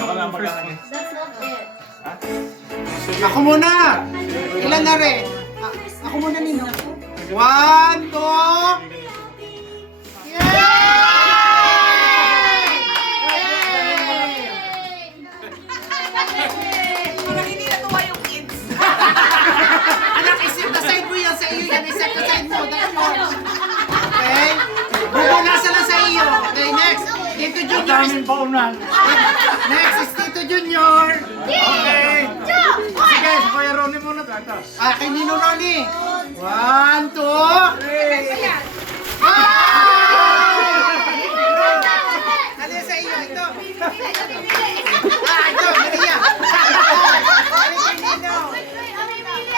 That's not it. Ako muna! Ilan na rin? Ako muna, Nino. 1, 2... Parang hindi natuwa yung kids. Anak, isip aside mo yan sa iyo yan. Isip aside mo. Okay? Bubunasa lang sa iyo. Okay, next. Tito Junior. Next is Tito Junior. Okay. Sige, sa Kuya Ronnie muna. Kay Nino Ronnie. 1, 2... Ano yan sa iyo? Ito. Ito. Maria. Nino.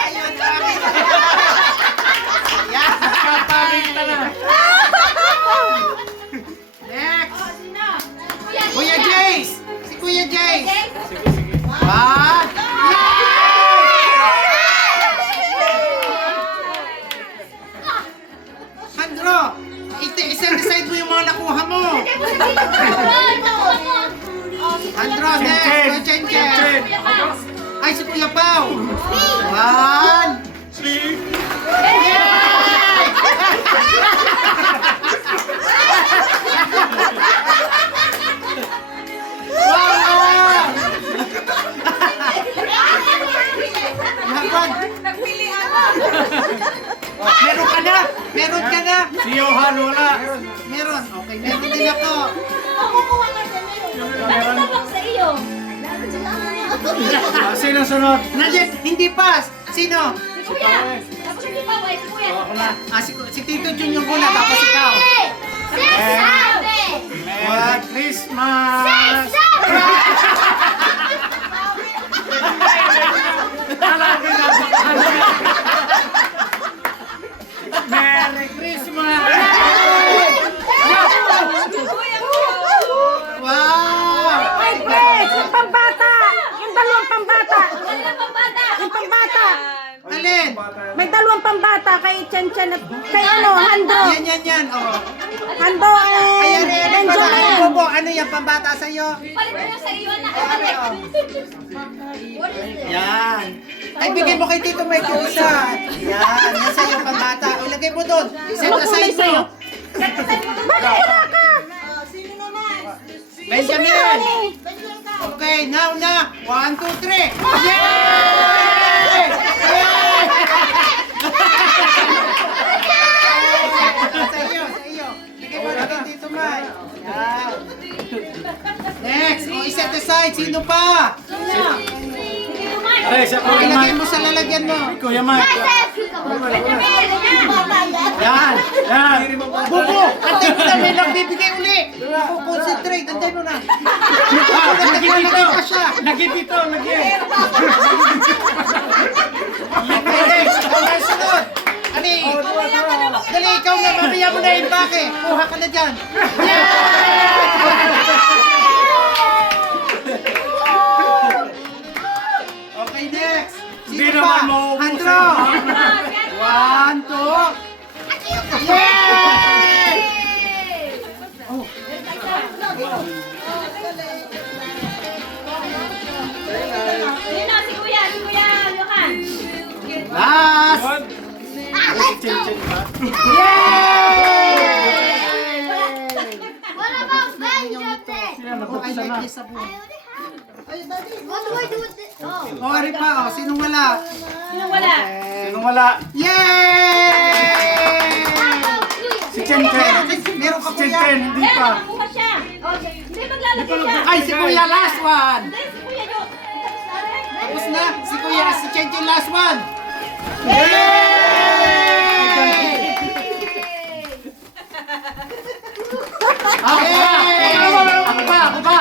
Ayun, kami. Yan. Next. Kuya Jace. Si Kuya Jace. One. Sandro, isa-decide mo yung mga nakuha mo. Sandro, next. Chen. Ay, si Kuya Pao. 1. Nagpilian. Meron ka na. Si Johan wala. Meron. Okay, meron din ako. Makukuha ka dyan ngayon. Dapat lang sa iyo. Sino sunod? Nandiyan, hindi pas. Sino? Si Kuya. Tapos hindi pa, si Kuya. Si Tito Junior muna, tapos ikaw. Merry Christmas! Merry Christmas! Wow! Ay, Grace! Yung pambata! Yung dalawang pambata! Yung pambata! Alin? May dalawang pambata kay Chan at kay Hando. Yan. Oh. Hando Ayan, and Benjamin. Benjamin. Bobo, ano yan, pambata sa'yo? Palit mo sa iyo, anak. What is this? Yan. Ay, bigay mo kay Tito Mike yung isa. Yan sa'yo, pambata. O, lagay mo doon. Set aside mo. Bakit wala ka? Benjamin. Okay, now na. 1, 2, 3. Yay! Sa iyo. Lagay mo na kay Tito Mike. Yan. Next. O, iset aside. Sino pa? Ay, sa O, Kuya ilagay Mike. mo sa lalagyan mo. Kuya Mike. Yan. Yan. Bubo, antay mo na, may nagbibigay uli. Concentrate, antay mo na. Nagipito. Nagkita siya. Nagipito. Okay, next. Ikaw na yung sunod. Ali, dali, ikaw na, mamaya mo na yung bake. Kuha ka na dyan. Okay, next. Hindi Sino naman pa? mauubusan. Handro. 1, 2. Yay! Oh. Sino? Si Kuya, Johan. Last. Chin-chin pa. Yay! What about Benjamin? Sino Oh, I nabuksan na? like this sabon. What do I do with this? Oh. Oh, ari pa, oh. Sinong wala? Sino wala? Sinong wala? Yay! Si Chen-chen. Meron ka Si kuya. Chen-chen, hindi Meron, pa. nakakuha siya. Okay. Hindi, maglalagay siya. Ay, si kuya, last one. Hindi, si Kuya Jo. Tapos na, si kuya, si Chen-chen, last one. Yay! Okay! Ako pa.